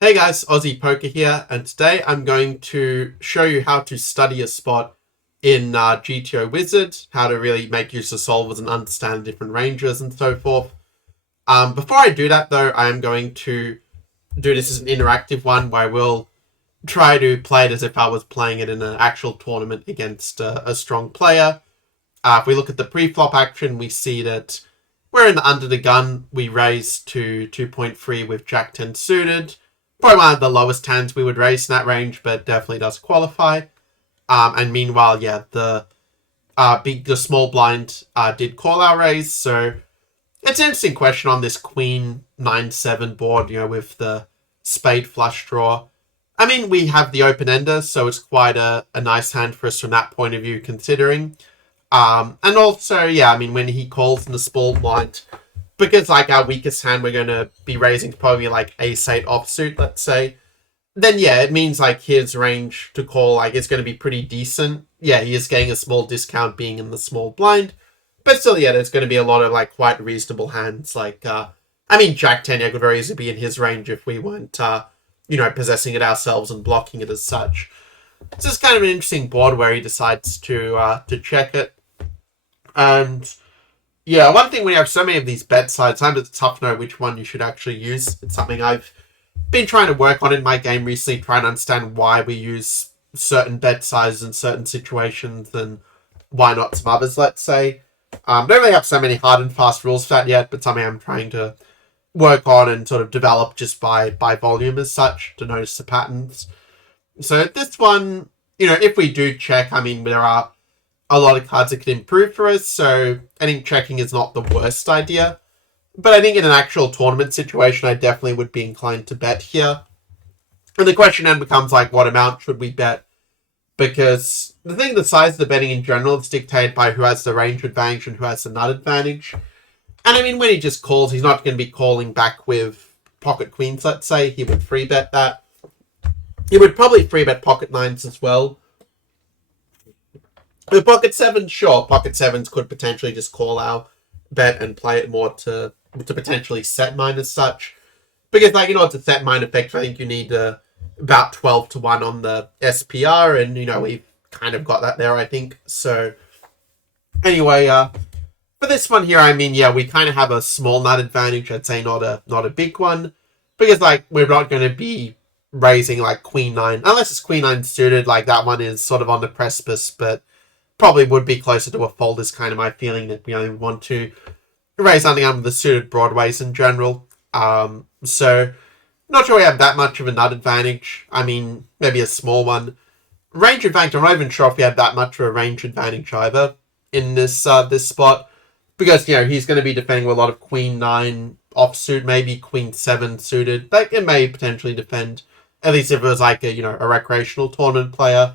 Hey guys, Aussie Poker here, and today I'm going to show you how to study a spot in GTOWizard, how to really make use of solvers and understand different ranges and so forth. Before I do that though, I am going to do this as an interactive one where I will try to play it as if I was playing it in an actual tournament against a strong player. If we look at the pre-flop action, we see that we're in the under the gun. We raise to 2.3 with Jack 10 suited. Probably one of the lowest hands we would raise in that range, but definitely does qualify. And meanwhile, yeah, the small blind did call our raise, so it's an interesting question on this Queen 9-7 board, with the spade flush draw. I mean, we have the open ender, so it's quite a nice hand for us from that point of view, considering. And also, yeah, I mean, when he calls in the small blind, because like our weakest hand we're going to be raising probably like ace-8 offsuit, let's say, then yeah, it means like his range to call like is going to be pretty decent. Yeah, he is getting a small discount being in the small blind, but still, yeah, there's going to be a lot of like quite reasonable hands. Like, I mean, Jack 10 could very easily be in his range if we weren't, possessing it ourselves and blocking it as such. It's just kind of an interesting board where he decides to check it. And yeah, one thing when you have so many of these bet sides, sometimes it's tough to know which one you should actually use. It's something I've been trying to work on in my game recently, trying to understand why we use certain bet sizes in certain situations and why not some others, let's say. Don't really have so many hard and fast rules for that yet, but something I'm trying to work on and sort of develop just by volume as such to notice the patterns. So this one, if we do check, I mean, there are a lot of cards that could improve for us, so I think checking is not the worst idea. But I think in an actual tournament situation, I definitely would be inclined to bet here. And the question then becomes, like, what amount should we bet? Because the size of the betting in general is dictated by who has the range advantage and who has the nut advantage. And I mean, when he just calls, he's not going to be calling back with pocket queens, let's say. He would free bet that. He would probably free bet pocket nines as well. With pocket sevens, sure, pocket sevens could potentially just call our bet and play it more to potentially set mine as such. Because, like, in order to set mine effect, I think you need about 12 to 1 on the SPR, and, we've kind of got that there, I think. So, anyway, for this one here, I mean, yeah, we kind of have a small nut advantage, I'd say not a big one. Because, like, we're not going to be raising, like, Queen 9, unless it's Queen 9 suited, like, that one is sort of on the precipice, but probably would be closer to a fold is kind of my feeling that we only want to raise something under the suited broadways in general. So not sure we have that much of a nut advantage. I mean, maybe a small one. Range advantage, I'm not even sure if we have that much of a range advantage either in this this spot. Because, he's going to be defending with a lot of Queen 9 offsuit, maybe Queen 7 suited. Like, it may potentially defend, at least if it was like a recreational tournament player.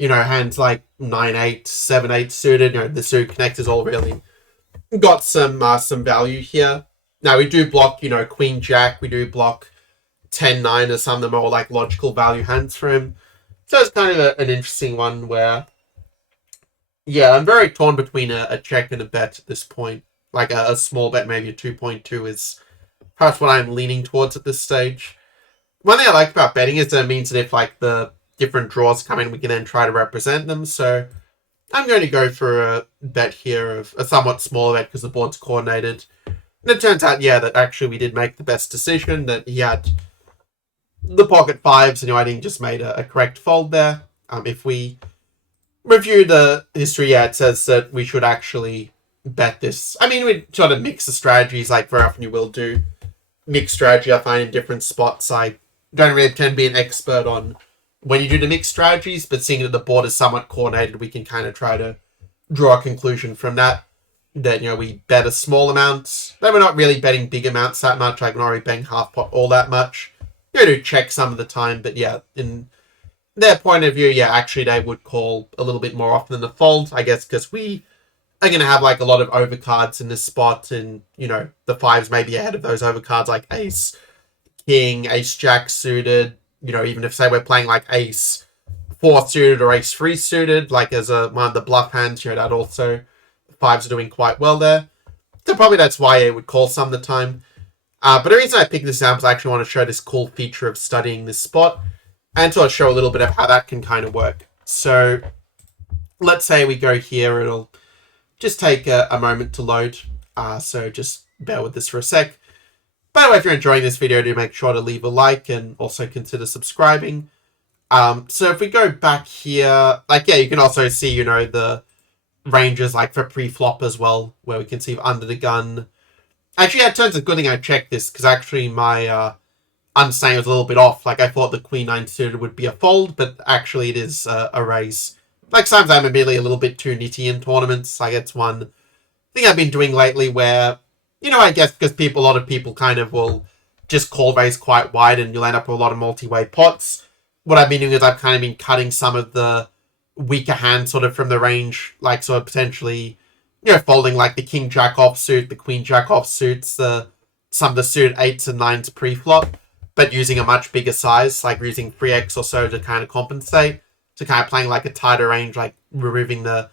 Hands like 9-8, 7-8 suited, the suited connectors all really got some value here. Now, we do block, Queen Jack, we do block 10-9 or some of the more like logical value hands for him. So it's kind of an interesting one where, yeah, I'm very torn between a check and a bet at this point. Like a small bet, maybe a 2.2 is perhaps what I'm leaning towards at this stage. One thing I like about betting is that it means that if like the different draws come in, we can then try to represent them. So I'm going to go for a bet here of a somewhat smaller bet because the board's coordinated. And it turns out, yeah, that actually we did make the best decision, that he had the pocket fives, and I think just made a correct fold there. If we review the history, yeah, it says that we should actually bet this. I mean, we sort of mix the strategies, like very often you will do mixed strategy, I find, in different spots. I don't really pretend to be an expert on when you do the mixed strategies, but seeing that the board is somewhat coordinated, we can kind of try to draw a conclusion from that. That, we bet a small amount. Then we're not really betting big amounts that much. Like, we're not really betting half pot all that much. You do check some of the time, but yeah, in their point of view, yeah, actually they would call a little bit more often than the fold, I guess, because we are going to have like a lot of overcards in this spot, and, the fives may be ahead of those overcards like ace, king, ace, jack suited. Even if, say, we're playing like ace 4 suited or ace 3 suited, like as one of the bluff hands, that also fives are doing quite well there. So probably that's why it would call some of the time. But the reason I picked this example is I actually want to show this cool feature of studying this spot and to show a little bit of how that can kind of work. So let's say we go here. It'll just take a moment to load. So just bear with this for a sec. By the way, if you're enjoying this video, do make sure to leave a like and also consider subscribing. So if we go back here, like, yeah, you can also see, you know, the ranges like for pre-flop as well, where we can see under the gun. Actually, yeah, it turns out good thing I checked this, because actually my understanding was a little bit off. Like, I thought the Queen 9 suited would be a fold, but actually it is a raise. Like, sometimes I'm admittedly a little bit too nitty in tournaments. Like, it's one thing I've been doing lately where, you know, I guess because a lot of people kind of will just call raise quite wide and you'll end up with a lot of multi-way pots. What I've been doing is I've kind of been cutting some of the weaker hands sort of from the range, like sort of potentially, you know, folding like the King Jack offsuit, the Queen Jack offsuits, some of the suited 8s and 9s pre-flop, but using a much bigger size, like using 3x or so to kind of compensate, to kind of playing like a tighter range, like removing the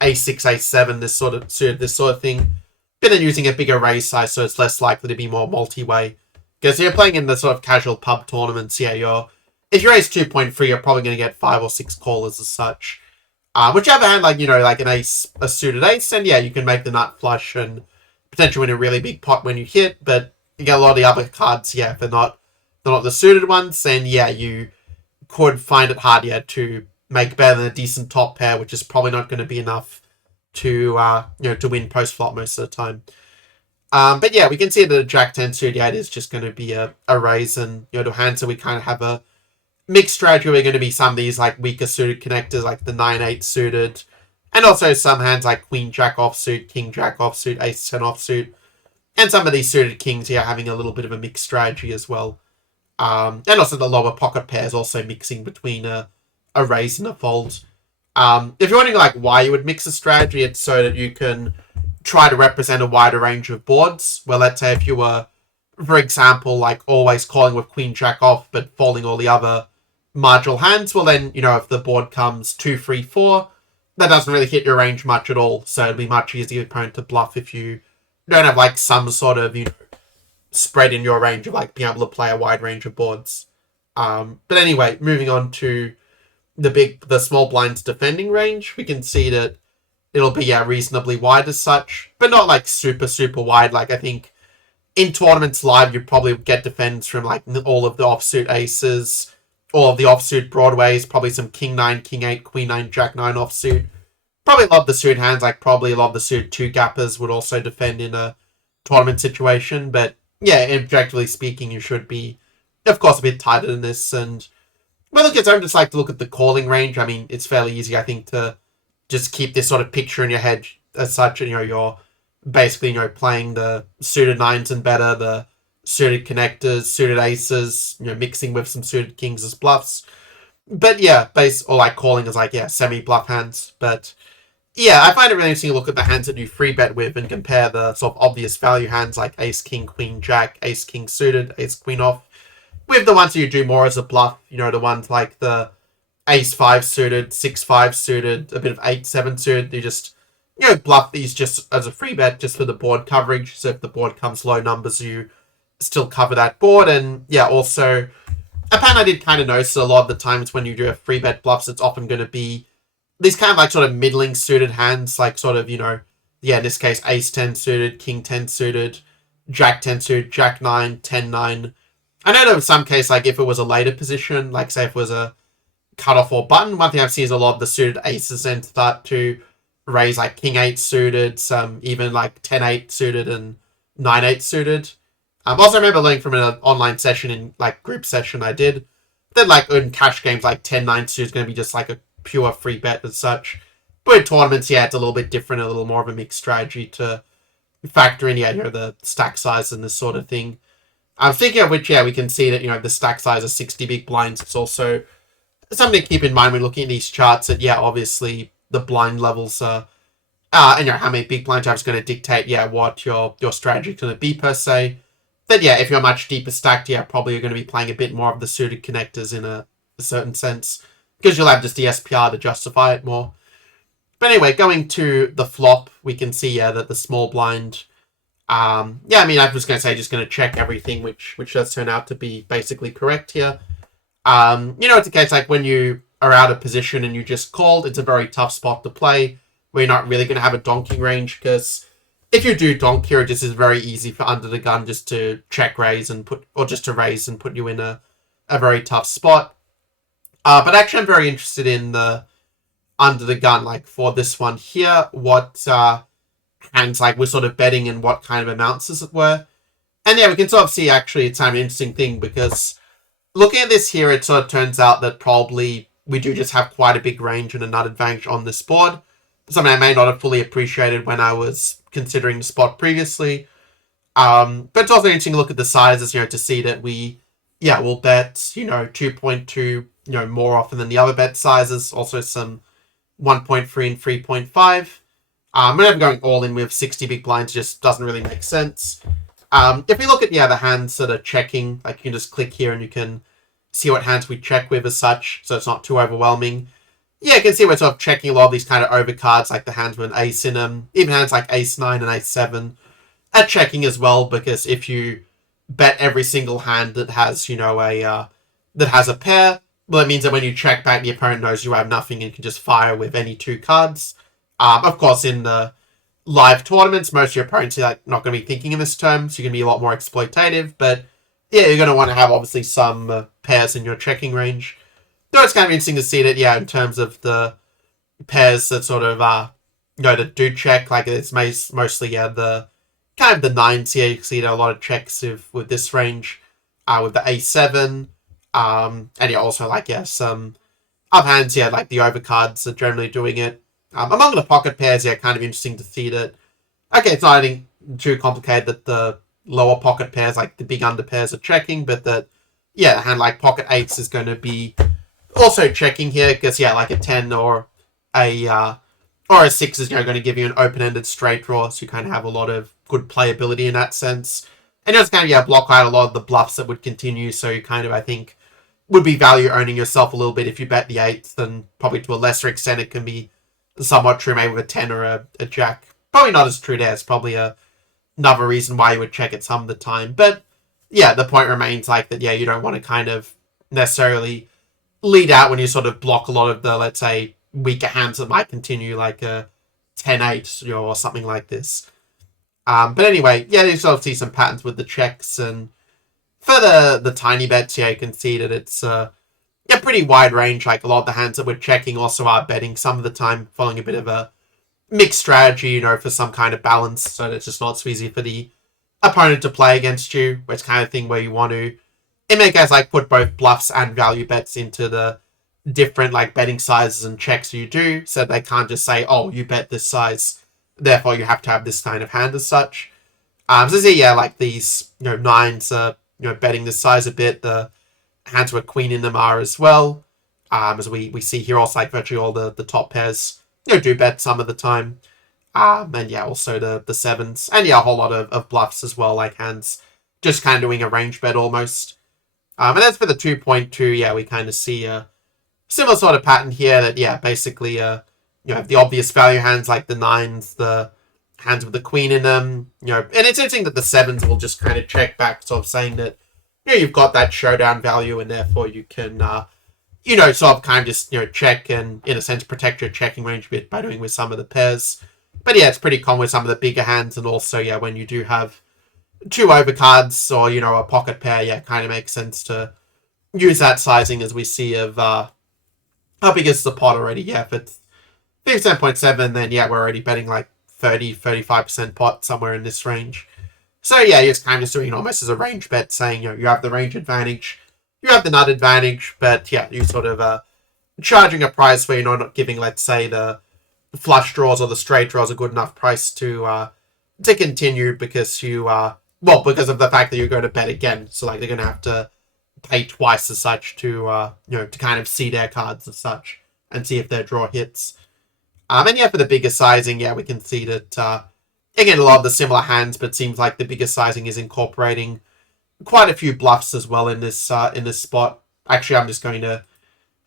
a6, a7, this sort of thing, but then using a bigger raise size so it's less likely to be more multi-way. Because you're playing in the sort of casual pub tournaments, yeah, if you raise 2.3, you're probably going to get 5 or 6 callers as such. Whichever hand, like, you know, like a suited ace, then yeah, you can make the nut flush and potentially win a really big pot when you hit, but you get a lot of the other cards, yeah, if they're not the suited ones, then yeah, you could find it hard, yeah, to make better than a decent top pair, which is probably not going to be enough to, you know, to win post-flop most of the time. But yeah, we can see that a Jack 10 suited, yeah, it is just going to be a raise, and, you know, to hand, so we kind of have a mixed strategy. We're going to be some of these like weaker suited connectors, like the 9-8 suited, and also some hands like Queen Jack offsuit, King Jack offsuit, Ace 10 offsuit, and some of these suited kings here having a little bit of a mixed strategy as well. And also the lower pocket pairs also mixing between a raise and a fold. If you're wondering like why you would mix a strategy, it's so that you can try to represent a wider range of boards. Well, let's say if you were, for example, like always calling with Queen Jack off but folding all the other marginal hands, well then, you know, if the board comes 2, 3, 4, that doesn't really hit your range much at all. So it'd be much easier opponent to bluff if you don't have like some sort of, you know, spread in your range of like being able to play a wide range of boards. But anyway, moving on to the small blinds defending range, we can see that it'll be reasonably wide as such, but not like super, super wide. Like I think in tournaments live, you probably get defends from like all of the offsuit aces, all of the offsuit broadways, probably some King 9, King 8, Queen 9, Jack 9 offsuit. Probably a lot of the suited hands, like probably a lot of the suited 2-gappers would also defend in a tournament situation. But yeah, objectively speaking, you should be, of course, a bit tighter than this. And well, look, I just like to look at the calling range. I mean, it's fairly easy, I think, to just keep this sort of picture in your head as such. You know, you're basically, you know, playing the suited 9s and better, the suited connectors, suited aces, you know, mixing with some suited kings as bluffs. But yeah, or like calling as like, yeah, semi-bluff hands. But yeah, I find it really interesting to look at the hands that you free bet with and compare the sort of obvious value hands like ace, king, queen, jack, ace, king suited, ace, queen off, with the ones that you do more as a bluff, you know, the ones like the ace 5 suited, 6, 5 suited, a bit of 8, 7 suited. You just, you know, bluff these just as a free bet, just for the board coverage. So if the board comes low numbers, you still cover that board. And yeah, also, a pattern I did kind of notice a lot of the times when you do a free bet bluffs, it's often going to be these kind of like sort of middling suited hands, like sort of, you know, yeah, in this case, ace 10 suited, king 10 suited, jack 10 suited, jack 9, 10, 9. I know that in some case, like if it was a later position, like say if it was a cutoff or button, one thing I've seen is a lot of the suited aces then start to raise like king 8 suited, some even like 10, 8 suited and 9, 8 suited. Also, I remember learning from an online session in like group session I did that like in cash games, like 10, 9 suited is going to be just like a pure free bet as such. But in tournaments, yeah, it's a little bit different, a little more of a mixed strategy to factor in, yeah, you know, the stack size and this sort of thing. I'm thinking of which, yeah, we can see that, you know, the stack size is 60 big blinds. It's also something to keep in mind when looking at these charts that, yeah, obviously the blind levels are, and, you know, how many big blinds you have is going to dictate, yeah, what your strategy is going to be per se. But, yeah, if you're much deeper stacked, yeah, probably you're going to be playing a bit more of the suited connectors in a certain sense, because you'll have just the SPR to justify it more. But anyway, going to the flop, we can see, yeah, that the small blind Yeah, I mean, I was going to say just going to check everything, which does turn out to be basically correct here. It's a case like when you are out of position and you just called, it's a very tough spot to play where you're not really going to have a donking range, because if you do donk here, it just is very easy for under the gun just to check raise and just to raise and put you in a very tough spot. But actually, I'm very interested in the under the gun, like for this one here, what hands like we're sort of betting and what kind of amounts as it were. And yeah, we can sort of see actually it's an interesting thing, because looking at this here, it sort of turns out that probably we do just have quite a big range and a nut advantage on this board. Something I may not have fully appreciated when I was considering the spot previously. But it's also interesting to look at the sizes, to see that we'll bet, 2.2, more often than the other bet sizes. Also some 1.3 and 3.5. Whenever going all in with 60 big blinds just doesn't really make sense. If we look at the hands that are checking, like you can just click here and you can see what hands we check with as such, so it's not too overwhelming. Yeah, you can see we're sort of checking a lot of these kind of overcards, like the hands with an ace in them. Even hands like ace 9 and ace 7 are checking as well, because if you bet every single hand that has, that has a pair, well, it means that when you check back, the opponent knows you have nothing and can just fire with any 2 cards. Of course, in the live tournaments, most of your opponents are not going to be thinking in this term, so you're going to be a lot more exploitative, but yeah, you're going to want to have obviously some pairs in your checking range. Though it's kind of interesting to see that, in terms of the pairs that sort of, that do check, like it's mostly, the kind of the 9s here. You can see a lot of checks with this range, with the a7, and also some up hands here, like the overcards are generally doing it. Among the pocket pairs, kind of interesting to see that, okay, it's not anything too complicated that the lower pocket pairs, like the big under pairs, are checking, but that, a hand like pocket 8s is going to be also checking here, because, like a 10 or a 6 is going to give you an open-ended straight draw, so you kind of have a lot of good playability in that sense. And just kind of, block out a lot of the bluffs that would continue, so you kind of, I think, would be value owning yourself a little bit if you bet the 8s, and probably to a lesser extent it can be somewhat true maybe with a 10 or a jack. Probably not as true there. It's probably another reason why you would check it some of the time. But yeah, the point remains that, you don't want to kind of necessarily lead out when you sort of block a lot of the, let's say, weaker hands that might continue, like a 10-8, or something like this. But anyway, you sort of see some patterns with the checks, and for the tiny bets, you can see that it's pretty wide range. Like a lot of the hands that we're checking also are betting some of the time, following a bit of a mixed strategy, for some kind of balance, so that it's just not so easy for the opponent to play against you, where it's kind of thing where you want to, in many cases, put both bluffs and value bets into the different betting sizes and checks you do, so they can't just say, oh, you bet this size, therefore you have to have this kind of hand as such. So see, these 9s are betting this size a bit. The hands with queen in them are as well. As we see here, also virtually all the top pairs do bet some of the time. And also the 7s, and a whole lot of bluffs as well, like hands just kind of doing a range bet almost. And as for the 2.2, we kind of see a similar sort of pattern here that, basically, have the obvious value hands like the 9s, the hands with the queen in them, and it's interesting that the 7s will just kind of check back, sort of saying that, you've got that showdown value, and therefore you can, sort of kind of just, check and, in a sense, protect your checking range a bit by doing with some of the pairs. But it's pretty common with some of the bigger hands, and also, when you do have 2 overcards or, a pocket pair, kind of makes sense to use that sizing, as we see of, how big is the pot already? If it's 57.7, then, we're already betting 30-35% pot, somewhere in this range. So, you're kind of just doing it almost as a range bet, saying, you have the range advantage, you have the nut advantage, but, you sort of charging a price where you're not giving, let's say, the flush draws or the straight draws a good enough price to continue, because because of the fact that you're going to bet again. So, they're going to have to pay twice as such to, to kind of see their cards as such and see if their draw hits. And for the bigger sizing, we can see that, again, a lot of the similar hands, but it seems like the bigger sizing is incorporating quite a few bluffs as well in this spot. Actually, I'm just going to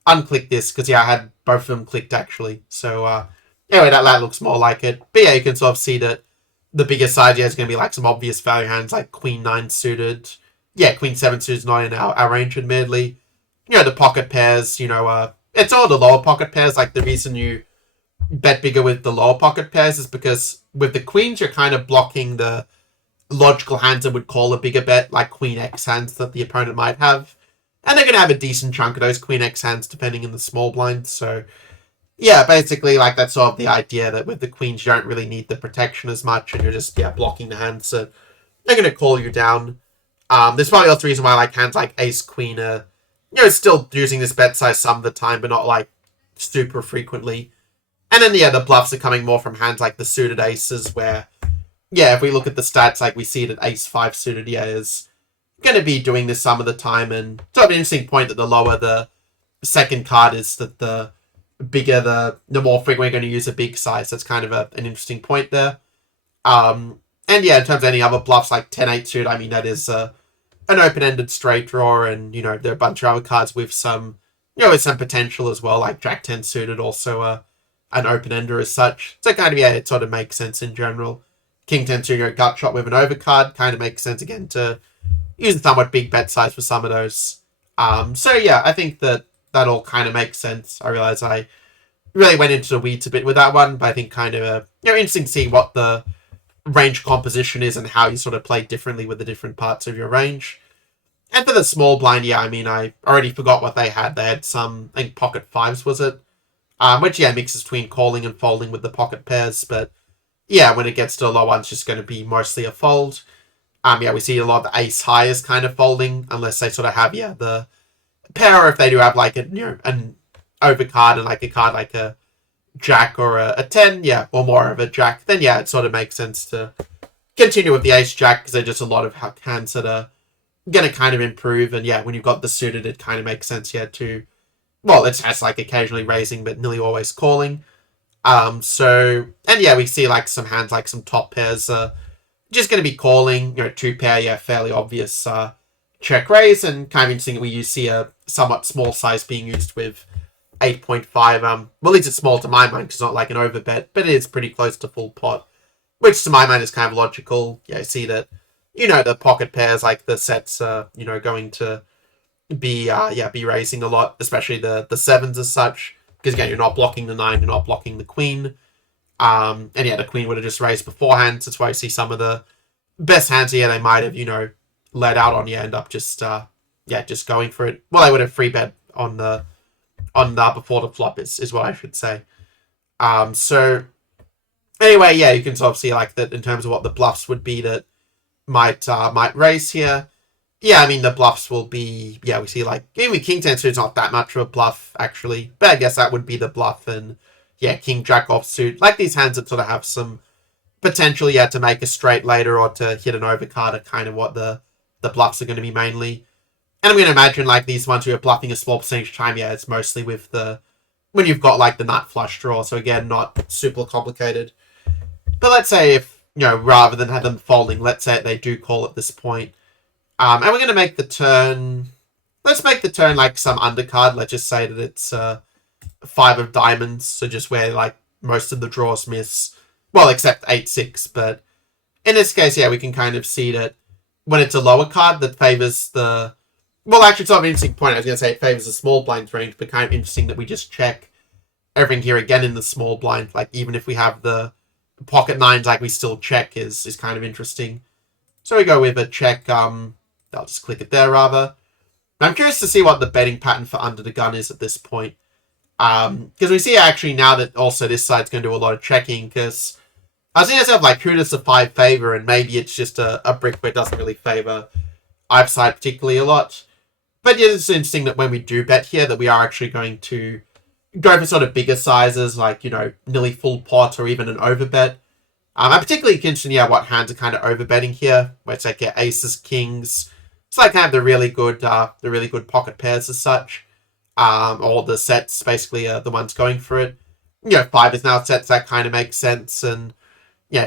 unclick this, because, I had both of them clicked, actually. So, anyway, that looks more like it. But, you can sort of see that the bigger side, yeah, is going to be like some obvious value hands like Queen 9 suited. Yeah, Queen 7 suited is not in our range, admittedly. You know, the pocket pairs, it's all the lower pocket pairs. Like, the reason you bet bigger with the lower pocket pairs is because with the queens, you're kind of blocking the logical hands that would call a bigger bet, like Queen X hands that the opponent might have. And they're going to have a decent chunk of those Queen X hands, depending in the small blind. So, yeah, basically, like, that's sort of the idea that with the queens, you don't really need the protection as much, and you're just, blocking the hands. So, they're going to call you down. There's probably also reason why, like, hands like Ace Queen are, still using this bet size some of the time, but not, like, super frequently. And then, the bluffs are coming more from hands like the suited aces, where, if we look at the stats, like, we see that Ace 5 suited, is going to be doing this some of the time. And sort of an interesting point that the lower the second card is, that the bigger the more frequent we're going to use a big size. That's kind of an interesting point there. And in terms of any other bluffs like 10-8 suit, I mean, that is an open-ended straight draw, and there are a bunch of other cards with some with some potential as well, like Jack 10 suited, also an open-ender as such. So kind of it sort of makes sense in general. King 10 suited, gut shot with an overcard, kind of makes sense again to use a somewhat big bet size for some of those. So I think that all kind of makes sense. I realize I really went into the weeds a bit with that one, but I think kind of interesting to see what the range composition is and how you sort of play differently with the different parts of your range. And for the small blind, I mean, I already forgot what they had. They had some, I think, pocket fives, was it? Which, mixes between calling and folding with the pocket pairs. But, when it gets to a low one, it's just going to be mostly a fold. We see a lot of the ace high is kind of folding, unless they sort of have, the pair, or if they do have, like, an overcard and, like, a card like a jack or a 10, or more of a jack, then, it sort of makes sense to continue with the ace jack, because there's just a lot of hands that are going to kind of improve. And, when you've got the suited, it kind of makes sense, to, well, it's just, like, occasionally raising, but nearly always calling. So, and, we see, like, some hands, like, some top pairs, just going to be calling, 2-pair, fairly obvious, check raise, and kind of interesting that we see a somewhat small size being used with 8.5. Well, at least it's small to my mind, because it's not like an overbet, but it is pretty close to full pot, which to my mind is kind of logical. I see that, the pocket pairs, like the sets, going to be, be raising a lot, especially the sevens as such, because again, you're not blocking the 9, you're not blocking the queen. And the queen would have just raised beforehand. So that's why you see some of the best hands here, they might have, let out on, end up just, just going for it. Well, they would have free bet on the before the flop is what I should say. So anyway, you can sort of see like that in terms of what the bluffs would be that might raise here. I mean, the bluffs will be, we see like, even King 10 suit's not that much of a bluff, actually. But I guess that would be the bluff. And, King Jack off suit. Like these hands that sort of have some potential, to make a straight later or to hit an overcard are kind of what the bluffs are going to be mainly. And I'm going to imagine, like, these ones who are bluffing a small percentage time, it's mostly with when you've got, like, the nut flush draw. So, again, not super complicated. But let's say if, rather than have them folding, let's say they do call at this point. And we're going to make the turn, let's make the turn, like, some undercard. Let's just say that it's 5 of diamonds. So just where, like, most of the draws miss. Well, except 8-6. But in this case, we can kind of see that when it's a lower card that favors the... Well, actually, it's not an interesting point. I was going to say it favors the small blind range, but kind of interesting that we just check everything here again in the small blind. Like, even if we have the pocket 9s, like, we still check is kind of interesting. So we go with a check. I'll just click it there, rather. I'm curious to see what the betting pattern for under the gun is at this point. Because we see, actually, now that also this side's going to do a lot of checking, because I was thinking to myself, like, who does the 5 favor? And maybe it's just a brick where it doesn't really favor either side particularly a lot. But it's interesting that when we do bet here, that we are actually going to go for sort of bigger sizes, like, nearly full pot or even an overbet. I'm particularly interested in what hands are kind of overbetting here, where it's like aces, kings. It's like kind of the really good pocket pairs as such. All the sets basically are the ones going for it. 5 is now sets, that kind of makes sense. And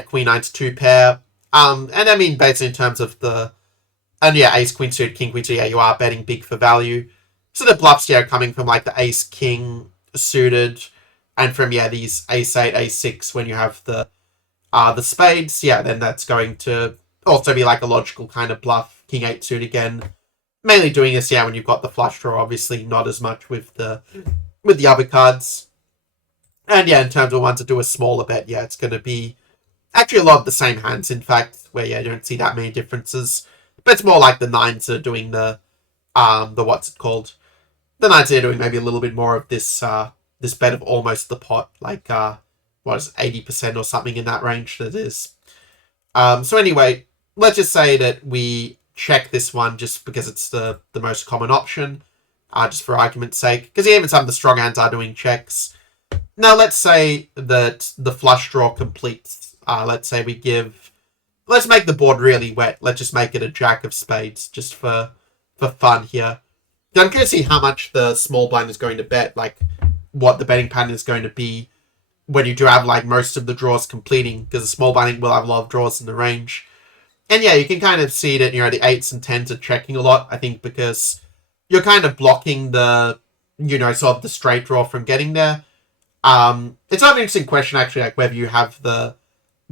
Queen 9's 2-pair. And I mean, basically in terms of the... And ace, queen suited, king, queen suited, you are betting big for value. So the bluffs, coming from like the ace, king suited, and from, these ace 8, ace 6, when you have the the spades, yeah, then that's going to also be like a logical kind of bluff. King 8 suit again. Mainly doing this, yeah, when you've got the flush draw, obviously not as much with the other cards. And yeah, in terms of ones that do a smaller bet, yeah, it's going to be actually a lot of the same hands, in fact, where yeah, you don't see that many differences. But it's more like the nines that are doing the what's it called? The nines are doing maybe a little bit more of this this bet of almost the pot, like what is 80% or something in that range that is. So anyway, let's just say that we check this one just because it's the most common option, just for argument's sake, because even some of the strong hands are doing checks. Now let's say that the flush draw completes. Let's say we give... Let's make the board really wet. Let's just make it a jack of spades, just for fun here. Now I'm curious to see how much the small blind is going to bet, like what the betting pattern is going to be when you do have like most of the draws completing, because the small blind will have a lot of draws in the range. And yeah, you can kind of see that, the 8s and 10s are checking a lot, I think, because you're kind of blocking the, sort of the straight draw from getting there. It's not an interesting question, actually, like whether you have the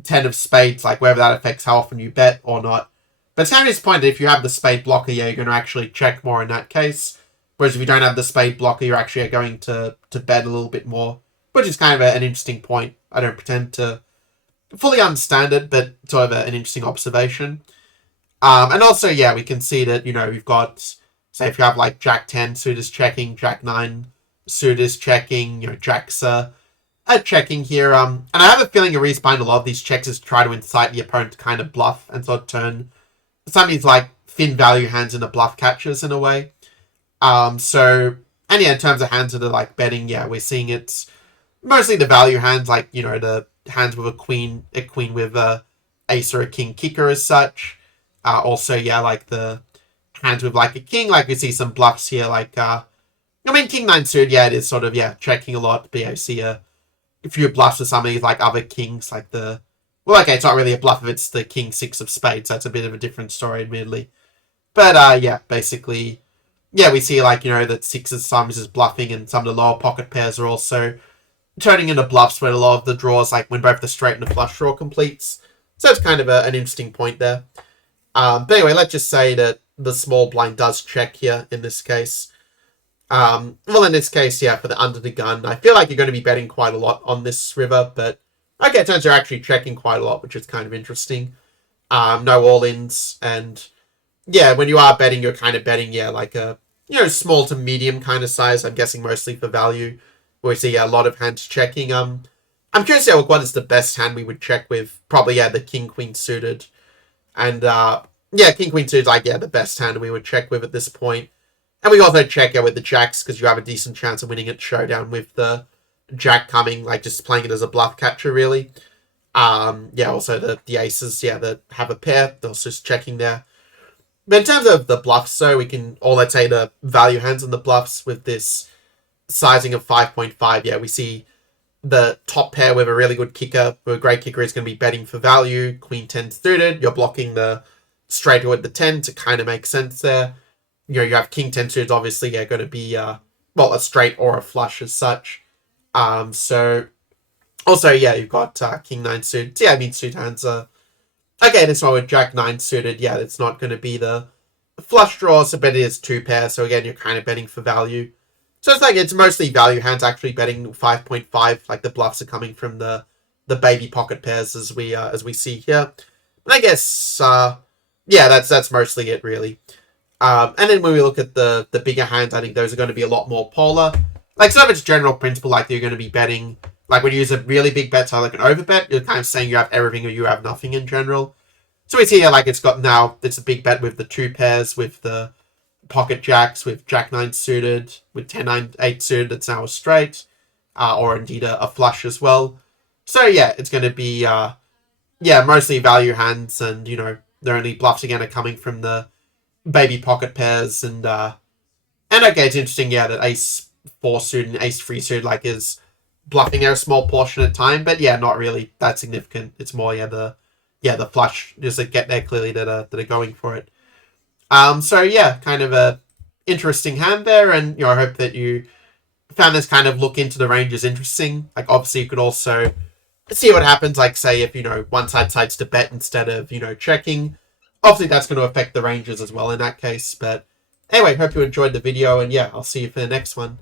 10 of spades, like whether that affects how often you bet or not. But it's kind of disappointing if you have the spade blocker, yeah, you're going to actually check more in that case. Whereas if you don't have the spade blocker, you're actually going to bet a little bit more, which is kind of an interesting point. I don't pretend to fully understand it, but sort of an interesting observation. And also, yeah, we can see that, we've got, say, if you have like Jack 10 suit is checking, Jack 9 suit is checking, Jacks are checking here. And I have a feeling a reason behind a lot of these checks is to try to incite the opponent to kind of bluff and sort of turn some of these like thin value hands into bluff catchers in a way. So, and yeah, in terms of hands that are like betting, yeah, we're seeing it's mostly the value hands, like, the hands with a queen with a ace or a king kicker as such. Also, yeah, like the hands with like a king, like we see some bluffs here, like, king 9 suit, yeah, it is sort of, yeah, checking a lot, but yeah, you see a few bluffs with some of these, like, other kings, like well, okay, it's not really a bluff if it's the king 6 of spades, so that's a bit of a different story, admittedly. But, yeah, basically, yeah, we see, like, that 6 of sometimes is bluffing, and some of the lower pocket pairs are also turning into bluffs when a lot of the draws, like when both the straight and the flush draw completes. So it's kind of an interesting point there. But anyway, let's just say that the small blind does check here in this case. Well, in this case, yeah, for the under the gun, I feel like you're going to be betting quite a lot on this river, but okay, it turns out you're actually checking quite a lot, which is kind of interesting. No all-ins, and yeah, when you are betting, you're kind of betting, yeah, like a, small to medium kind of size, I'm guessing mostly for value. We see a lot of hands checking. I'm curious what is the best hand we would check with. Probably, yeah, the king queen suited. And yeah, king queen suited is like, yeah, the best hand we would check with at this point. And we also check it with the jacks because you have a decent chance of winning at showdown with the jack coming, like just playing it as a bluff catcher, really. Yeah, also the aces, yeah, that have a pair, they're also just checking there. But in terms of the bluffs, so we can, or let's say the value hands on the bluffs with this sizing of 5.5, yeah, we see the top pair with a really good kicker, with a great kicker is going to be betting for value, queen 10 suited, you're blocking the straight with the 10 to kind of make sense there. You have king 10 suited, obviously, yeah, going to be, well, a straight or a flush as such. So, also, yeah, you've got king 9 suited, yeah, I mean, suit hands are, okay, this one with jack 9 suited, yeah, it's not going to be the flush draw, so bet it is 2 pairs, so again, you're kind of betting for value. So it's like, it's mostly value hands actually betting 5.5, like the bluffs are coming from the baby pocket pairs as we see here. And I guess, yeah, that's mostly it, really. And then when we look at the bigger hands, I think those are going to be a lot more polar. Like, some of its general principle, like, you're going to be betting, like, when you use a really big bet, so like an overbet, you're kind of saying you have everything or you have nothing in general. So we see here, like, it's a big bet with the 2 pairs, with the pocket jacks, with jack 9 suited, with 10 9 8 suited, it's now a straight, or indeed a flush as well. So yeah, it's going to be yeah, mostly value hands, and the only bluffs again are coming from the baby pocket pairs, and okay, it's interesting, yeah, that ace 4 suited and ace 3 suited like is bluffing there a small portion at a time, but yeah, not really that significant. It's more the flush just to get there clearly that are going for it. So yeah, kind of a interesting hand there, and I hope that you found this kind of look into the ranges interesting. Like, obviously you could also see what happens. Like, say, if, one side decides to bet instead of, checking. Obviously, that's going to affect the ranges as well in that case. But anyway, hope you enjoyed the video. And yeah, I'll see you for the next one.